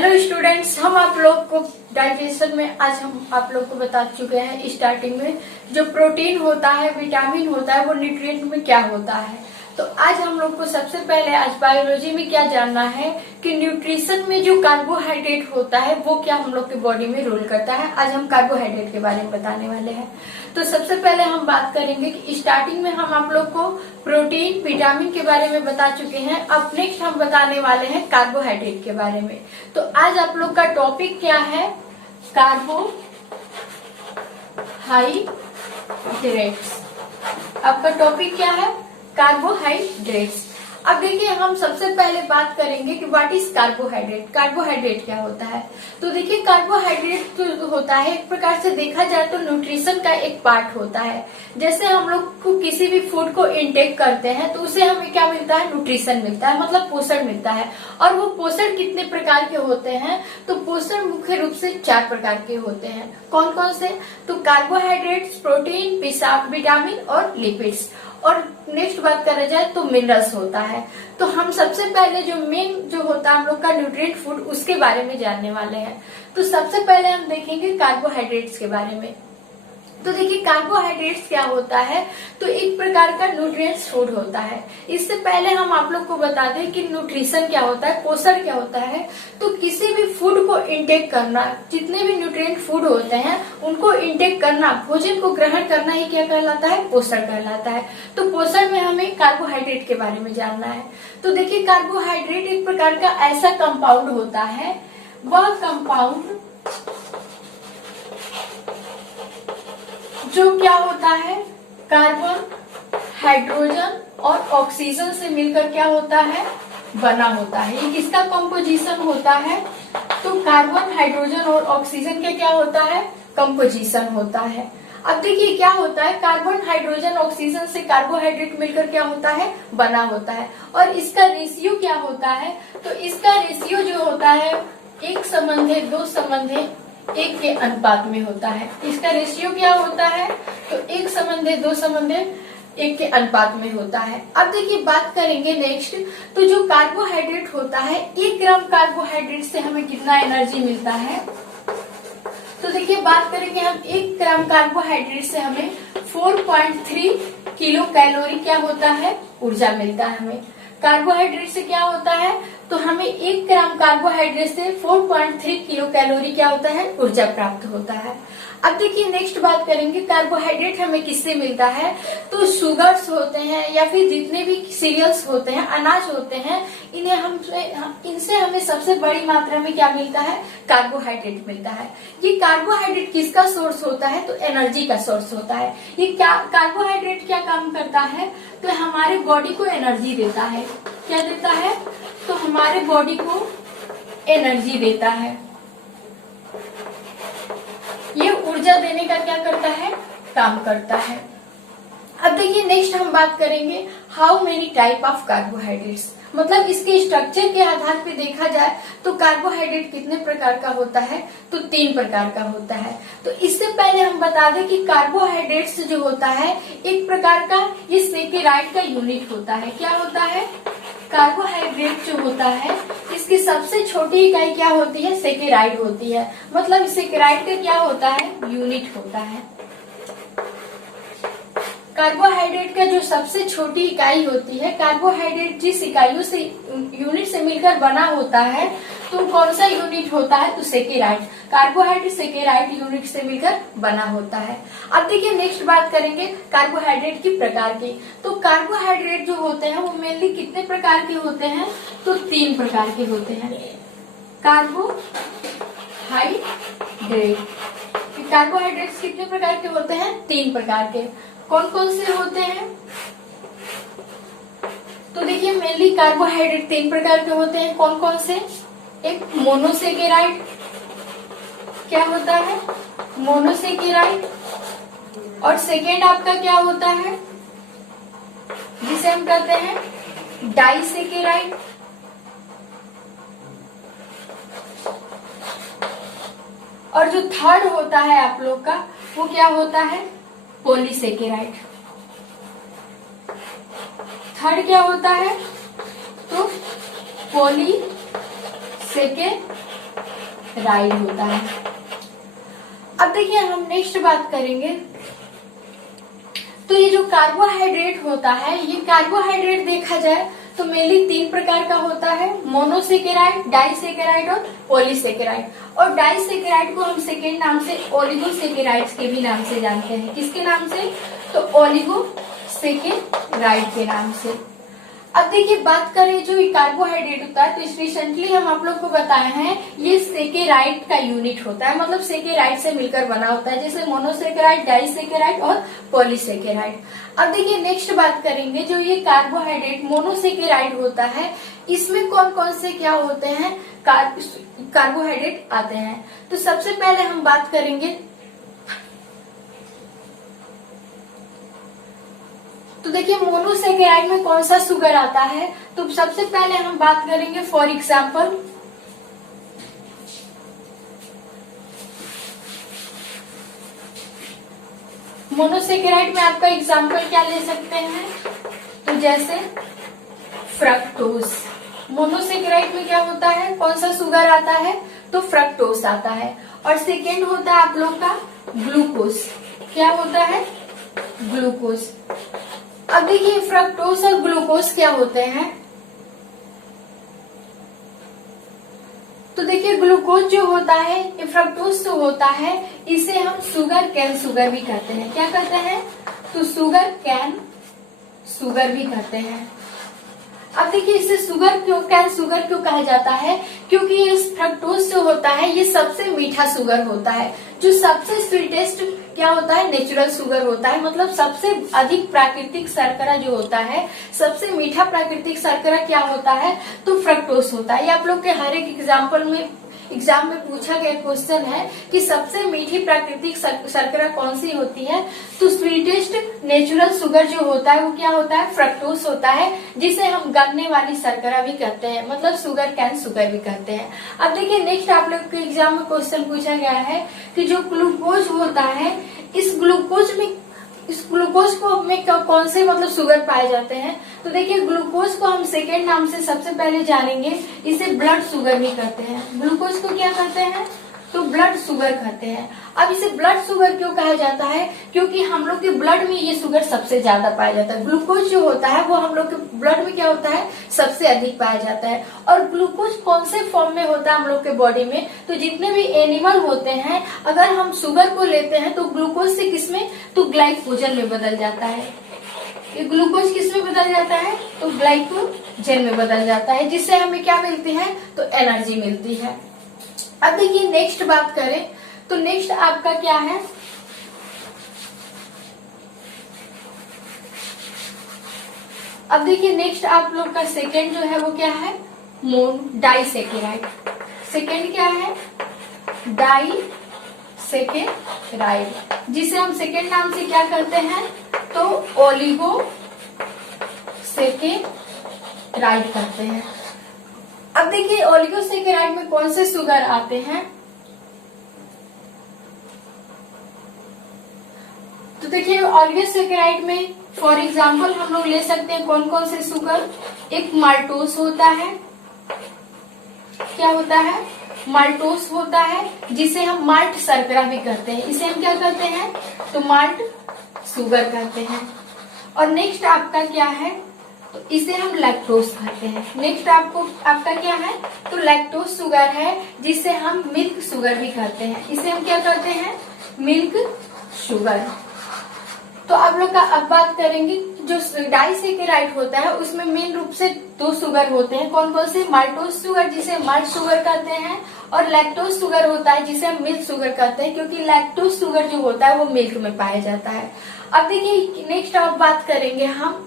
Hello students, हम आप लोग को डाइजेशन में आज हम आप लोग को बता चुके हैं स्टार्टिंग में जो प्रोटीन होता है, विटामिन होता है, वो न्यूट्रिएंट में क्या होता है। तो आज हम लोग को सबसे पहले आज बायोलॉजी में क्या जानना है कि न्यूट्रिशन में जो कार्बोहाइड्रेट होता है वो क्या हम लोग के बॉडी में रोल करता है। आज हम कार्बोहाइड्रेट के बारे में बताने वाले हैं। तो सबसे पहले हम बात करेंगे कि स्टार्टिंग में हम आप लोग को प्रोटीन, विटामिन के बारे में बता चुके हैं। अब नेक्स्ट हम बताने वाले हैं कार्बोहाइड्रेट के बारे में। तो आज आप लोग का टॉपिक क्या है? कार्बोहाइड्रेट्स। आपका टॉपिक क्या है? कार्बोहाइड्रेट्स। अब देखिए, हम सबसे पहले बात करेंगे कि व्हाट इज कार्बोहाइड्रेट। कार्बोहाइड्रेट क्या होता है? तो देखिए, कार्बोहाइड्रेट तो होता है एक प्रकार से देखा जाए तो न्यूट्रिशन का एक पार्ट होता है। जैसे हम लोग को किसी भी फूड को इंटेक करते हैं तो उसे हमें क्या मिलता है? न्यूट्रिशन मिलता है, मतलब पोषण मिलता है। और वो पोषण कितने प्रकार के होते हैं? तो पोषण मुख्य रूप से 4 प्रकार के होते हैं। कौन कौन से? तो कार्बोहाइड्रेट्स, प्रोटीन, विटामिन और लिपिड्स। और नेक्स्ट बात करा जाए तो मिनरल्स होता है। तो हम सबसे पहले जो मेन जो होता है हम लोग का न्यूट्रिएंट फूड, उसके बारे में जानने वाले हैं। तो सबसे पहले हम देखेंगे कार्बोहाइड्रेट्स के बारे में। तो देखिए, कार्बोहाइड्रेट्स क्या होता है? तो एक प्रकार का न्यूट्रिएंट्स फूड होता है। इससे पहले हम आप लोग को बता दें कि न्यूट्रिशन क्या होता है, पोषण क्या होता है। तो किसी भी फूड को इंटेक करना, जितने भी न्यूट्रिएंट फूड होते हैं उनको इंटेक करना, भोजन को ग्रहण करना ही क्या कहलाता है? पोषण कहलाता है। तो पोषण में हमें कार्बोहाइड्रेट के बारे में जानना है। तो देखिए, कार्बोहाइड्रेट एक प्रकार का ऐसा कंपाउंड होता है, वह कंपाउंड जो क्या होता है? कार्बन, हाइड्रोजन और ऑक्सीजन से मिलकर क्या होता है? बना होता है। ये किसका कंपोजिशन होता है? तो कार्बन, हाइड्रोजन और ऑक्सीजन का क्या होता है? कंपोजिशन होता है। अब देखिए क्या होता है, कार्बन, हाइड्रोजन, ऑक्सीजन से कार्बोहाइड्रेट मिलकर क्या होता है? बना होता है। और इसका रेशियो क्या होता है? तो इसका रेशियो जो होता है 1:2:1 के अनुपात में होता है। इसका रेशियो क्या होता है? तो 1:2:1 के अनुपात में होता है। अब देखिए बात करेंगे नेक्स्ट, तो जो कार्बोहाइड्रेट होता है, 1 ग्राम कार्बोहाइड्रेट से हमें कितना एनर्जी मिलता है? तो देखिए बात करेंगे हम 1 ग्राम कार्बोहाइड्रेट से हमें 4.3 किलो कैलोरी क्या होता है? ऊर्जा मिलता है हमें। कार्बोहाइड्रेट से क्या होता है? तो हमें 1 ग्राम कार्बोहाइड्रेट से 4.3 किलो कैलोरी क्या होता है? ऊर्जा प्राप्त होता है। अब देखिए नेक्स्ट बात करेंगे, कार्बोहाइड्रेट हमें किससे मिलता है? तो शुगर्स होते हैं या फिर जितने भी सीरियल्स होते हैं, अनाज होते हैं, इनसे हमें सबसे बड़ी मात्रा में क्या मिलता है? कार्बोहाइड्रेट मिलता है। ये कार्बोहाइड्रेट किसका सोर्स होता है? तो एनर्जी का सोर्स होता है। ये क्या कार्बोहाइड्रेट क्या काम करता है? तो हमारे बॉडी को एनर्जी देता है। क्या देता है? तो हमारे बॉडी को एनर्जी देता है। ये ऊर्जा देने का क्या करता है? काम करता है। अब देखिए नेक्स्ट हम बात करेंगे how many type of carbohydrates, मतलब इसके स्ट्रक्चर के आधार पे देखा जाए तो कार्बोहाइड्रेट कितने प्रकार का होता है? तो 3 प्रकार का होता है। तो इससे पहले हम बता दें कि कार्बोहाइड्रेट्स जो होता है एक प्रकार का ये सेकेराइड का यूनिट होता है। क्या होता है? कार्बोहाइड्रेट जो होता है इसकी सबसे छोटी इकाई क्या होती है? सेकेराइड होती है। मतलब सेकेराइड का क्या होता है? यूनिट होता है। कार्बोहाइड्रेट का जो सबसे छोटी इकाई होती है, कार्बोहाइड्रेट जिस इकाइयों से यूनिट से मिलकर बना होता है, तो कौन सा यूनिट होता है? तो सेकेराइड। कार्बोहाइड्रेट सेकेराइड यूनिट से मिलकर बना होता है। अब देखिए नेक्स्ट बात करेंगे कार्बोहाइड्रेट की प्रकार की। तो कार्बोहाइड्रेट जो होते हैं वो मेनली कितने प्रकार के होते हैं? तो 3 प्रकार के होते हैं। कार्बोहाइड्रेट्स कितने प्रकार के होते हैं? 3 प्रकार के। कौन कौन से होते हैं? तो देखिए मेनली कार्बोहाइड्रेट 3 प्रकार के होते हैं। कौन कौन से? एक मोनोसेकेराइड, क्या होता है? मोनोसेकेराइड। और सेकेंड आपका क्या होता है? जिसे हम कहते हैं डाइसेकेराइड। और जो थर्ड होता है आप लोग का वो क्या होता है? पॉलीसेकेराइड। थर्ड क्या होता है? तो पॉलीसेकेराइड राइड होता है। अब देखिए हम नेक्स्ट बात करेंगे, तो ये जो कार्बोहाइड्रेट होता है, ये कार्बोहाइड्रेट देखा जाए तो मेनली 3 प्रकार का होता है, मोनोसेकेराइड, डाइसेकेराइड और पॉलीसेकेराइड। और डाइसेकेराइड को हम सेकेंड नाम से ओलिगोसेकेराइड्स के भी नाम से जानते हैं। किसके नाम से? तो ओलिगोसेकेराइड के नाम से। अब देखिए बात करें जो कार्बोहाइड्रेट होता है, तो इस रिसेंटली हम आप लोग को बताए हैं, ये सेकेराइड का यूनिट होता है, मतलब सेकेराइड से मिलकर बना होता है, जैसे मोनोसेकेराइड, डाइसेकेराइड और पॉलीसेकेराइड। अब देखिए नेक्स्ट बात करेंगे, जो ये कार्बोहाइड्रेट मोनोसेकेराइड होता है, इसमें कौन कौन से क्या होते हैं कार्बोहाइड्रेट आते हैं। तो सबसे पहले हम बात करेंगे, तो देखिए मोनोसेकेराइड में कौन सा शुगर आता है, तो सबसे पहले हम बात करेंगे फॉर एग्जाम्पल मोनोसेकेराइड में आपका एग्जाम्पल क्या ले सकते हैं, तो जैसे फ्रक्टोज। मोनोसेकेराइड में क्या होता है, कौन सा शुगर आता है, तो फ्रक्टोज आता है। और सेकेंड होता है आप लोग का ग्लूकोज। क्या होता है? ग्लूकोज। अब देखिए फ्रक्टोज और ग्लूकोज क्या होते हैं, तो देखिए ग्लूकोज जो होता है, ये फ्रक्टोज जो होता है, इसे हम शुगर कैन शुगर भी कहते हैं। क्या कहते हैं? तो शुगर कैन शुगर भी कहते हैं। अब देखिए इसे शुगर क्यों कैन शुगर क्यों कहा जाता है, क्योंकि ये फ्रक्टोज जो होता है, ये सबसे मीठा शुगर होता है, जो सबसे स्वीटेस्ट क्या होता है, नेचुरल शुगर होता है, मतलब सबसे अधिक प्राकृतिक शर्करा जो होता है, सबसे मीठा प्राकृतिक शर्करा क्या होता है, तो फ्रक्टोज होता है। ये आप लोग के हर एक एग्जाम में पूछा गया क्वेश्चन है कि सबसे मीठी प्राकृतिक शर्करा कौन सी होती है, तो स्वीटेस्ट नेचुरल शुगर जो होता है वो क्या होता है, फ्रक्टोज होता है, जिसे हम गन्ने वाली शर्करा भी कहते हैं, मतलब शुगर कैन शुगर भी कहते हैं। अब देखिए नेक्स्ट आप लोग के एग्जाम में क्वेश्चन पूछा गया है कि जो ग्लूकोज होता है, इस ग्लूकोज में कौन से मतलब शुगर पाए जाते हैं, तो देखिए ग्लूकोज को हम सेकेंड नाम से सबसे पहले जानेंगे, इसे ब्लड शुगर भी कहते हैं। ग्लूकोज को क्या कहते हैं, तो ब्लड शुगर कहते हैं। अब इसे ब्लड शुगर क्यों कहा जाता है, क्योंकि हम लोग के ब्लड में ये शुगर सबसे ज्यादा पाया जाता है। ग्लूकोज जो होता है वो हम लोग के ब्लड में क्या होता है, सबसे अधिक पाया जाता है। और ग्लूकोज कौन से फॉर्म में होता है हम लोग के बॉडी में, तो जितने भी एनिमल होते हैं, अगर हम शुगर को लेते हैं तो ग्लूकोज से किसमें, तो ग्लाइकोजन में बदल जाता है। ये ग्लूकोज किस में बदल जाता है, तो ग्लाइकोजन में बदल जाता है, जिससे हमें क्या मिलती है, तो एनर्जी मिलती है। अब देखिए नेक्स्ट बात करें, तो नेक्स्ट आपका क्या है, अब देखिए नेक्स्ट आप लोग का सेकेंड जो है वो क्या है, डाइसेकेराइड। सेकेंड क्या है, डाइसेकेराइड, जिसे हम सेकेंड नाम से क्या करते हैं, तो ओलिगोसेकेराइड करते हैं। अब देखिए ओलिगोसेकेराइड में कौन से शुगर आते हैं, तो देखिए ओलिगोसेकेराइड में फॉर एग्जाम्पल हम लोग ले सकते हैं कौन कौन से शुगर, एक माल्टोस होता है। क्या होता है, माल्टोस होता है, जिसे हम माल्ट शर्करा भी कहते हैं। इसे हम क्या कहते हैं, तो माल्ट शुगर कहते हैं। और नेक्स्ट आपका क्या है, तो इसे हम लैक्टोज कहते हैं। नेक्स्ट आपका क्या है, तो लैक्टोज शुगर है, जिसे हम मिल्क शुगर भी कहते हैं। इसे हम क्या कहते हैं, मिल्क शुगर। तो आप लोग का अब बात करेंगे, जो डाइसेकेराइड होता है उसमें मेन रूप से 2 शुगर होते हैं। कौन कौन से, माल्टोज शुगर जिसे माल्ट शुगर कहते हैं, और लैक्टोज शुगर होता है जिसे हम मिल्क शुगर कहते हैं, क्योंकि लैक्टोज शुगर जो होता है वो मिल्क में पाया जाता है। अब देखिए नेक्स्ट आप बात करेंगे हम,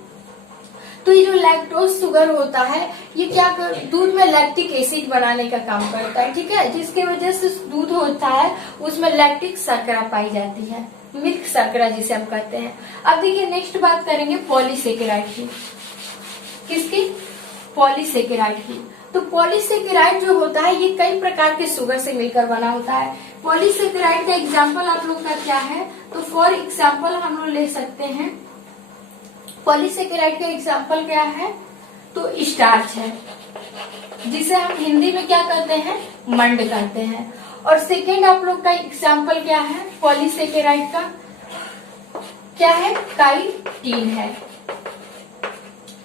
तो ये जो लैक्टोज शुगर होता है, ये क्या दूध में लैक्टिक एसिड बनाने का काम करता है, ठीक है, जिसकी वजह से दूध होता है उसमें लैक्टिक शर्करा पाई जाती है, मिल्क शर्करा जिसे हम कहते हैं। अब देखिए नेक्स्ट बात करेंगे पॉलीसेकेराइड की। किसकी, पॉलीसेकेराइड की। तो पॉलीसेकेराइड जो होता है ये कई प्रकार के शुगर से मिलकर बना होता है। पॉलीसेकेराइड का एग्जाम्पल आप लोग का क्या है, तो फॉर एग्जाम्पल हम लोग ले सकते हैं, पॉलीसेकेराइड का एग्जाम्पल क्या है, तो स्टार्च है। जिसे हम हिंदी में क्या कहते हैं, मंड कहते हैं। और सेकेंड आप लोग का एग्जाम्पल क्या है, पॉलीसेकेराइड का क्या है, काइटिन है,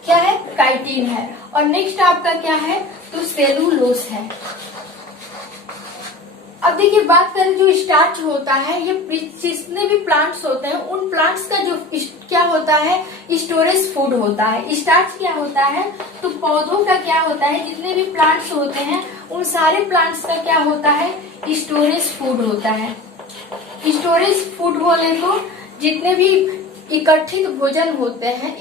क्या है, काइटिन है। और नेक्स्ट आपका क्या है, तो सेलुलोज है। अब देखिए बात करें जो स्टार्च होता है, ये जितने भी प्लांट्स होते हैं उन प्लांट्स का जो क्या होता है, स्टोरेज फूड होता है। स्टार्च क्या होता है, तो पौधों का क्या होता है, जितने भी प्लांट्स होते हैं उन सारे प्लांट्स का क्या होता है, स्टोरेज फूड होता है। स्टोरेज फूड बोले तो जितने भी इकट्ठित भोजन होते हैं,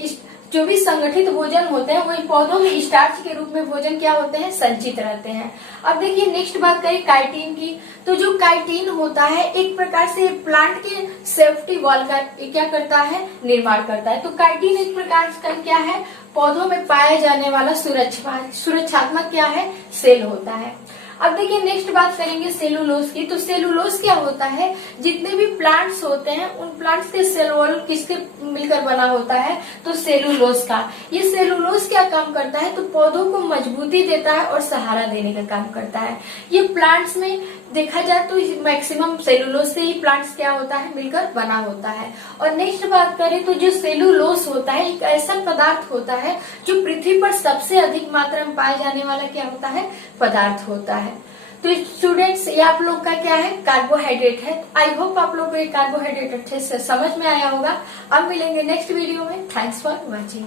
जो भी संगठित भोजन होते हैं वही पौधों में स्टार्च के रूप में भोजन क्या होते हैं, संचित रहते हैं। अब देखिए नेक्स्ट बात करें काइटिन की, तो जो काइटिन होता है एक प्रकार से प्लांट के सेफ्टी वॉल का क्या करता है, निर्माण करता है। तो काइटिन एक प्रकार का क्या है, पौधों में पाया जाने वाला सुरक्षात्मक क्या है, सेल होता है। अब देखिए नेक्स्ट बात करेंगे सेलुलोज की, तो सेलुलोज क्या होता है, जितने भी प्लांट्स होते हैं उन प्लांट्स के सेल वॉल किसके मिलकर बना होता है, तो सेलुलोज का। ये सेलुलोज क्या काम करता है, तो पौधों को मजबूती देता है और सहारा देने का काम करता है। ये प्लांट्स में देखा जाए तो मैक्सिमम सेलुलोज से ही प्लांट्स क्या होता है, मिलकर बना होता है। और नेक्स्ट बात करें तो जो सेलुलोज होता है एक ऐसा पदार्थ होता है जो पृथ्वी पर सबसे अधिक मात्रा में पाया जाने वाला क्या होता है, पदार्थ होता है। तो स्टूडेंट्स ये आप लोग का क्या है, कार्बोहाइड्रेट है। आई होप आप लोग को ये कार्बोहाइड्रेट अच्छे से समझ में आया होगा। अब मिलेंगे नेक्स्ट वीडियो में। Thanks for watching.